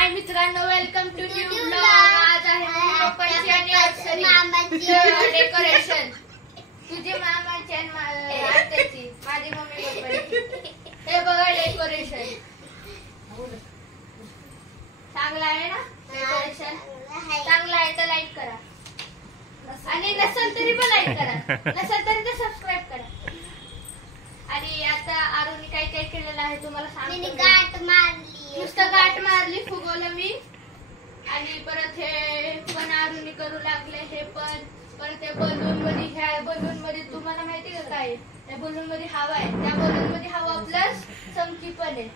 हाय मित्रांनो, welcome to new blog. आज आहे पप्पाची अॅनिव्हर्सरी, मामाची डेकोरेशन. तुझे मामाची आणि आत्याची, माझी मम्मी पप्पाची. हे बघा डेकोरेशन चांगला आहे ना? डेकोरेशन चांगला आहे तर लाईक करा, आणि नसेल तरी पण लाईक करा, नसेल तरी तर सबस्क्राईब करा. आणि आता आरुनी काय काय केलेलं आहे तुम्हाला सांगतो. गाठ मारली, नुसतं गाठ मारली, फुगवलं मी. आणि परत हे पण आरुनी करू लागले. हे पण परत ते बलून मध्ये, ह्या बलून मध्ये तुम्हाला माहिती का काय, त्या बलून मध्ये हवा आहे, त्या बलून मध्ये हवा प्लस चमकी पण आहे.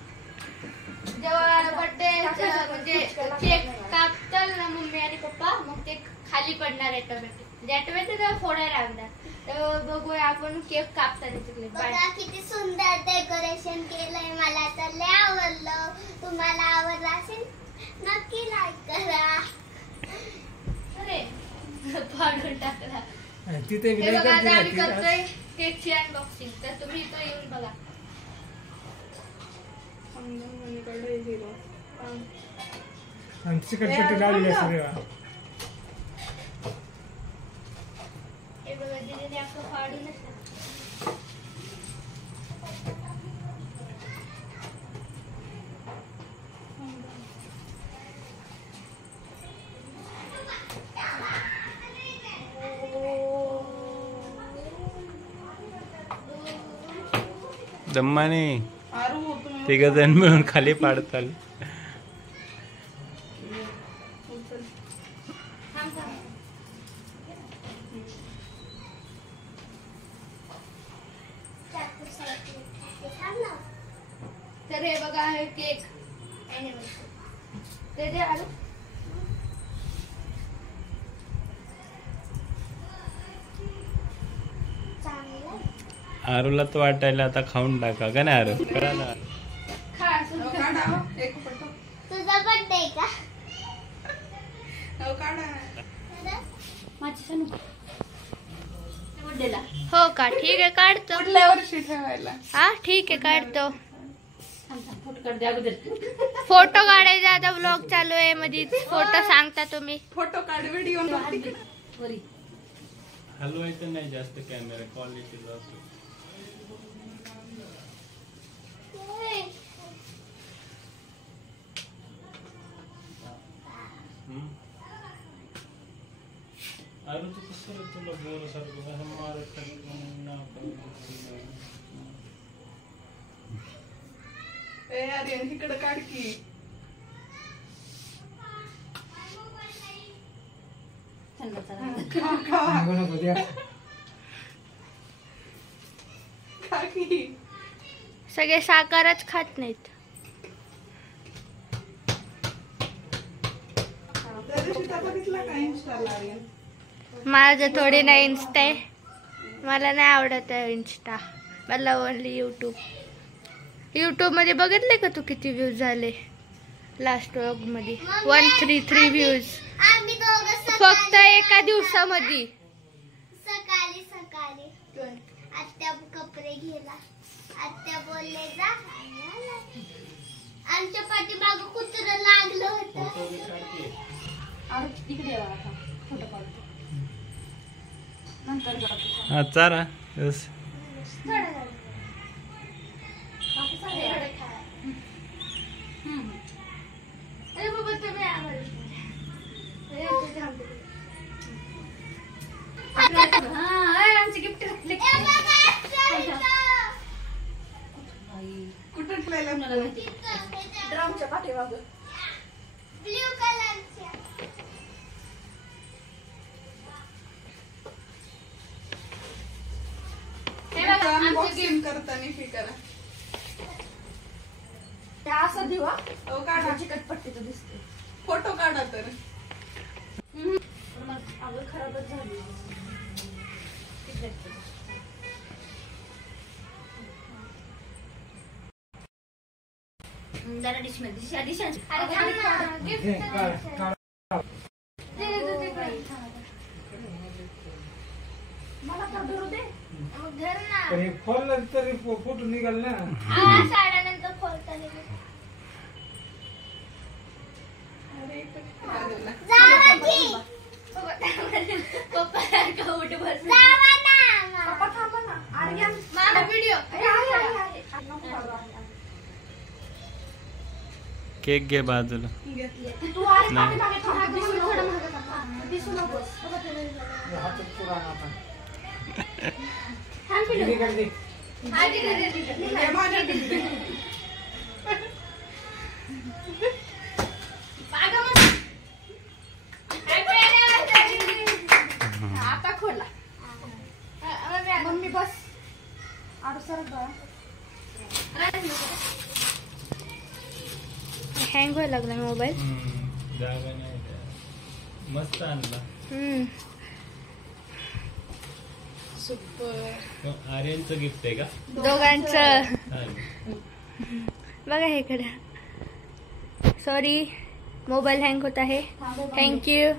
जेव्हा बर्थडे म्हणजे केक कापताल ना मम्मी आणि पप्पा, मग ते खाली पडणार ऑटोमॅटिक फोडायला लागणार. तर बघूया आपण केक कापताना तिकडे. बघा किती सुंदर डेकोरेशन केलंय, मला तर लय आवडलं. तुम्हाला आवडलं असेल नक्की लाईक करा. अरे फाडून टाकला. तिथे बघा आता आम्ही करतोय केकची अनबॉक्सिंग, तर तुम्ही इथं येऊन बघा. चिकटपट्टी लावलेली आहे सगळं. हे बघा दीदीने असं फाडूनच दम्माने तिघ जण मिळून खाली पाडत आले. तर हे बघा हे केक ते दे आलू. आरूला तर वाटायला आता खाऊन टाका का नाही आरू? कळालं तुझा बर्थडे का? हो का? ठीक आहे, काढतो. पुढल्या वर्षी ठेवायला. हा ठीक आहे, काढतो. फोटो काढायचा, आता ब्लॉग चालू आहे, मध्ये फोटो सांगता तुम्ही. फोटो काढ, व्हिडिओ हलवायचं नाही जास्त, कॅमेरा क्वालिटी असतो. आरू तू कसं तुला बोर सारखं मारत अरे इकडे काढ की. सगळे साकारच खात नाहीत. माझं थोडी ना इन्स्टा आहे, मला नाही आवडत आहे इन्स्टा, मला ओनली यूट्यूब मध्ये. बघितले का तू किती व्ह्यूज झाले लास्ट व्लॉग मध्ये? 133 व्ह्यूज फक्त एका दिवसामध्ये. सकाळी आत्या कपडे घ्यायला, आत्या बोलले जा. आमच्या पाठीमागं कुत्रं लागलं होतं. हा चारा यस. आमची गिफ्ट कुठं ठेवायला? ड्रमच्या पाठीमागं. ब्ल्यू कलरच्या. अनबॉक्सिंग करताना हे करा. असं देऊ. काढा, चिकटपट्टीचं दिसते. फोटो काढा तर. खराबच झाली. जरा डिश मध्ये मला तर धरू दे. मग धर ना. तरी खोललं तरी फोटो निघाल ना. साड्यानंतर खोलता निघेल. बाजूला. जावा की. पप्पा सारखं उठ बस जावा ना. पप्पा थांबा ना. आर्यन. मला व्हिडिओ नको बाबा. केक घे बाजूला. घेतलं. तू आर्यन नाही. मागे थांब. दिसू नको. थोडं मागं थांब. दिसू नकोस. हातात पुराण आता थांब पिलू. दीदीकडे दे. हा, दे. हे माझ्या दीदी. मागं मग. Happy anniversary. आता खोला. मम्मी बस. आरसर बा. हँग व्हायला लागला मोबाईल. जागा नाही त्या. मस्त आणला. सुपर. आर्यनचं गिफ्ट आहे का? दोघांचं छान. बघा हे कडे. सॉरी मोबाईल हँग होत आहे. थँक्यू.